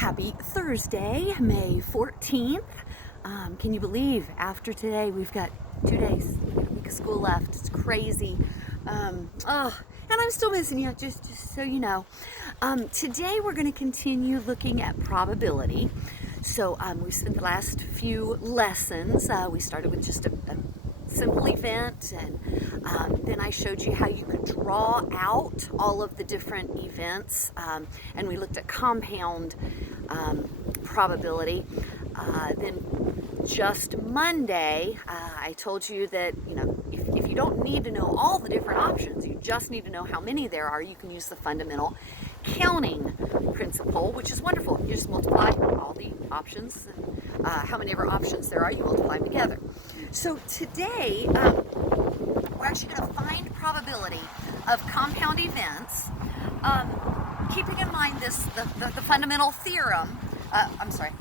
Happy Thursday, May 14th. Can you believe after today we've got 2 days, a week of school left? It's crazy. And I'm still missing you, just so you know. Today we're going to continue looking at probability. So we spent the last few lessons, we started with just a simple event, and then I showed you how you could draw out all of the different events, and we looked at compound probability. Then just Monday, I told you that, if you don't need to know all the different options, you just need to know how many there are, you can use the fundamental counting principle, which is wonderful. You just multiply all the options, and how many ever options there are, you multiply them together. So today, we're actually going to find probability of compound events, keeping in mind the fundamental theorem,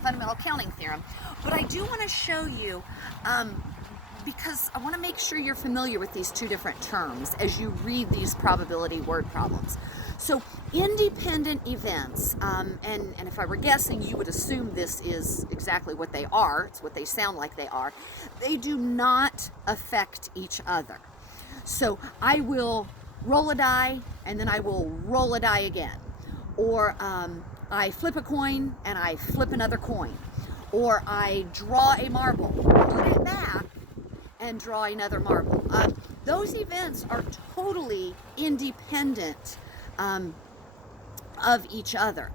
fundamental counting theorem. But I do want to show you, because I want to make sure you're familiar with these two different terms as you read these probability word problems. So independent events, and if I were guessing, you would assume this is exactly what they are. It's what they sound like they are. They do not affect each other. So I will roll a die, and then I will roll a die again. Or I flip a coin, and I flip another coin. Or I draw a marble, put it back, and draw another marble. Those events are totally independent of each other.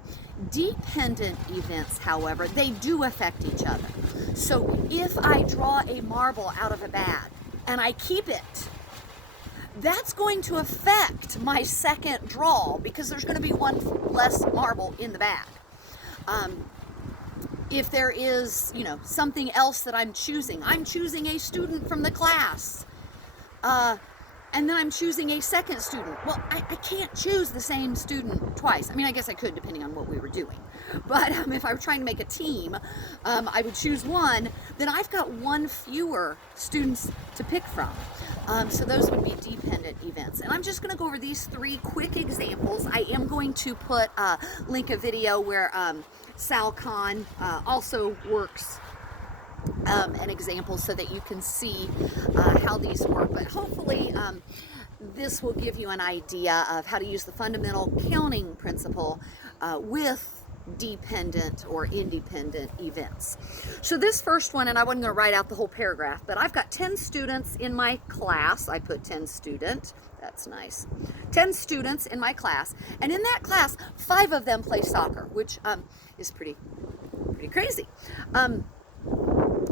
Dependent events, however, they do affect each other. So if I draw a marble out of a bag and I keep it, that's going to affect my second draw because there's going to be one less marble in the bag. If there is, something else that I'm choosing a student from the class, and then I'm choosing a second student. Well, I can't choose the same student twice. I mean, I guess I could, depending on what we were doing. But if I were trying to make a team, I would choose one. Then I've got one fewer students to pick from. So those would be dependent events. And I'm just going to go over these three quick examples. I am going to link a video where Sal Khan also works an example so that you can see how these work. But hopefully this will give you an idea of how to use the fundamental counting principle with dependent or independent events. So this first one, and I wasn't going to write out the whole paragraph, but I've got 10 students in my class. I put 10 student. That's nice. 10 students in my class, and in that class, 5 of them play soccer, which is pretty crazy.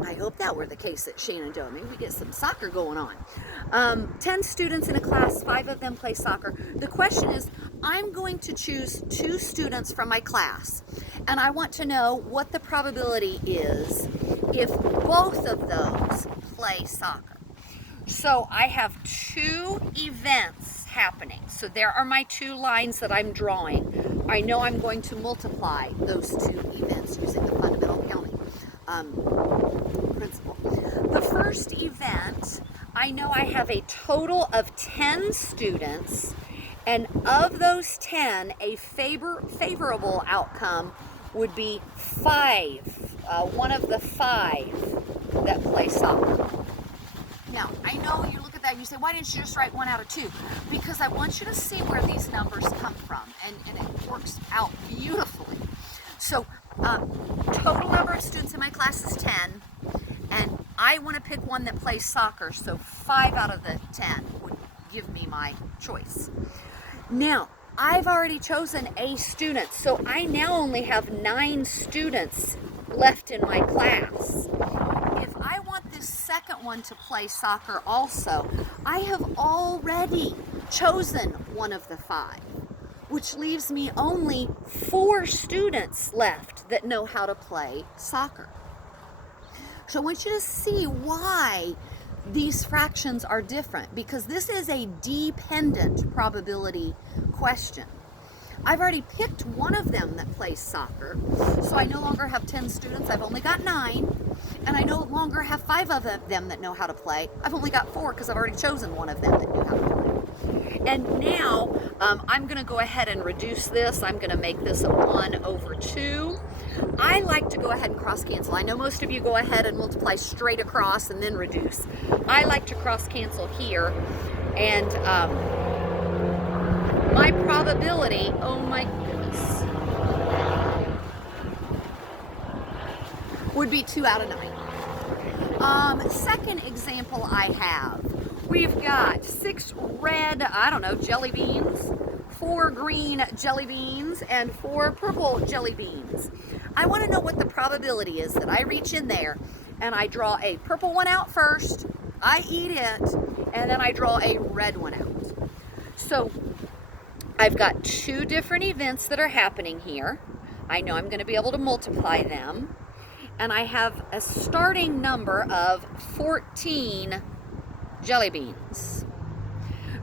I hope that were the case at Shenandoah. Maybe we get some soccer going on. 10 students in a class, 5 of them play soccer. The question is, I'm going to choose 2 students from my class, and I want to know what the probability is if both of those play soccer. So I have 2 events happening. So there are my 2 lines that I'm drawing. I know I'm going to multiply those 2 events using the fundamental counting principle. The first event, I know I have a total of 10 students, and of those 10, a favorable outcome would be 5, one of the 5 that play soccer. Now, I know you look at that and you say, why didn't you just write 1 out of 2? Because I want you to see where these numbers come from, and it works out beautifully. So, total number of students in my class is 10, and I want to pick one that plays soccer, so 5 out of the 10 would give me my choice. Now, I've already chosen a student, so I now only have 9 students left in my class. If I want this second one to play soccer also, I have already chosen one of the 5. Which leaves me only 4 students left that know how to play soccer. So I want you to see why these fractions are different, because this is a dependent probability question. I've already picked one of them that plays soccer, so I no longer have 10 students, I've only got 9, and I no longer have 5 of them that know how to play. I've only got 4 because I've already chosen one of them that knew how to play. And now I'm going to go ahead and reduce this. I'm going to make this a 1/2. I like to go ahead and cross cancel. I know most of you go ahead and multiply straight across and then reduce. I like to cross cancel here, and my probability, oh my goodness, would be 2 out of 9. Second example I have, we've got 6 red, I don't know, jelly beans, 4 green jelly beans, and 4 purple jelly beans. I want to know what the probability is that I reach in there and I draw a purple one out first, I eat it, and then I draw a red one out. So I've got 2 different events that are happening here. I know I'm going to be able to multiply them. And I have a starting number of 14 jelly beans.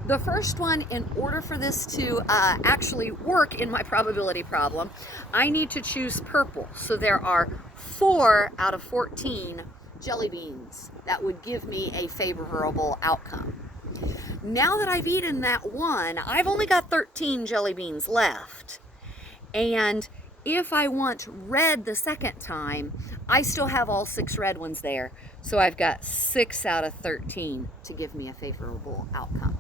The first one, in order for this to actually work in my probability problem, I need to choose purple. So there are 4 out of 14 jelly beans that would give me a favorable outcome. Now that I've eaten that one, I've only got 13 jelly beans left. And if I want red the second time, I still have all 6 red ones there. So I've got 6 out of 13 to give me a favorable outcome.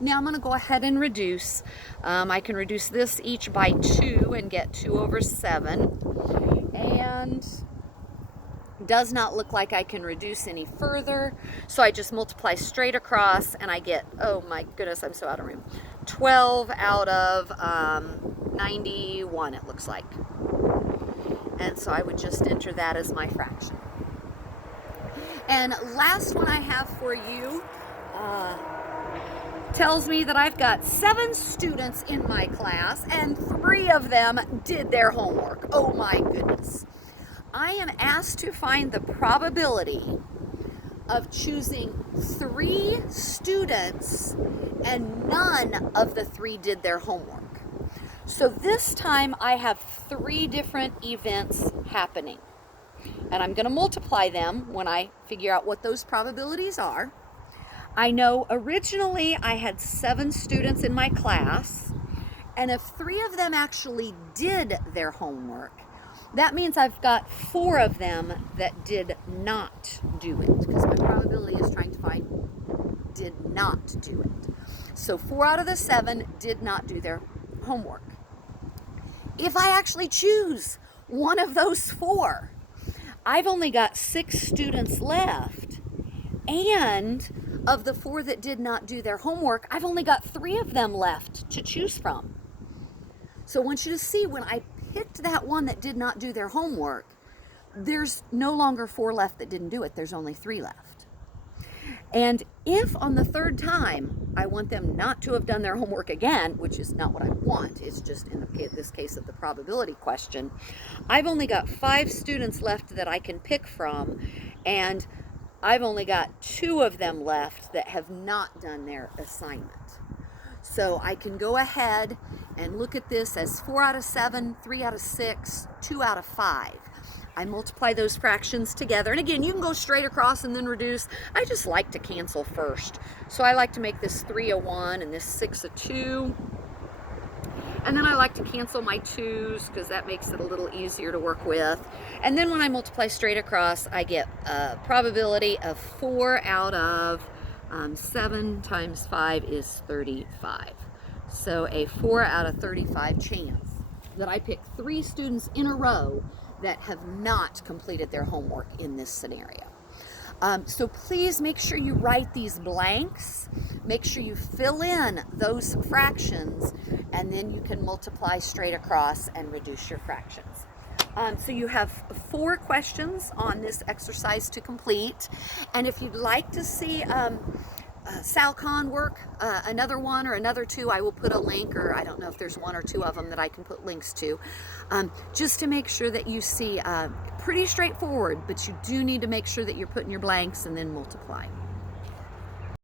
Now I'm going to go ahead and reduce. I can reduce this each by 2 and get 2 over 7. And does not look like I can reduce any further. So I just multiply straight across and I get, oh my goodness, I'm so out of room, 12 out of 91 it looks like. And so I would just enter that as my fraction. And last one I have for you tells me that I've got 7 students in my class and 3 of them did their homework. Oh my goodness. I am asked to find the probability of choosing 3 students and none of the 3 did their homework. So this time I have 3 different events happening. And I'm going to multiply them when I figure out what those probabilities are. I know originally I had 7 students in my class, and if 3 of them actually did their homework, that means I've got 4 of them that did not do it, because my probability is trying to find did not do it. So 4 out of the 7 did not do their homework. If I actually choose one of those 4, I've only got 6 students left, and of the 4 that did not do their homework, I've only got 3 of them left to choose from. So I want you to see, when I picked that one that did not do their homework, there's no longer 4 left that didn't do it. There's only 3 left. And if on the 3rd time I want them not to have done their homework again, which is not what I want, it's just in this case of the probability question, I've only got 5 students left that I can pick from, and I've only got 2 of them left that have not done their assignment. So I can go ahead and look at this as 4 out of 7, 3 out of 6, 2 out of 5. I multiply those fractions together. And again, you can go straight across and then reduce. I just like to cancel first. So I like to make this 3 a 1 and this 6 a 2. And then I like to cancel my 2's because that makes it a little easier to work with. And then when I multiply straight across, I get a probability of 4 out of 7 times 5 is 35. So a 4 out of 35 chance that I pick 3 students in a row that have not completed their homework in this scenario. So please make sure you write these blanks, make sure you fill in those fractions, and then you can multiply straight across and reduce your fractions. So you have 4 questions on this exercise to complete, and if you'd like to see SalCon work, another one or another 2, I will put a link, or I don't know if there's 1 or 2 of them that I can put links to, just to make sure that you see pretty straightforward, but you do need to make sure that you're putting your blanks and then multiplying.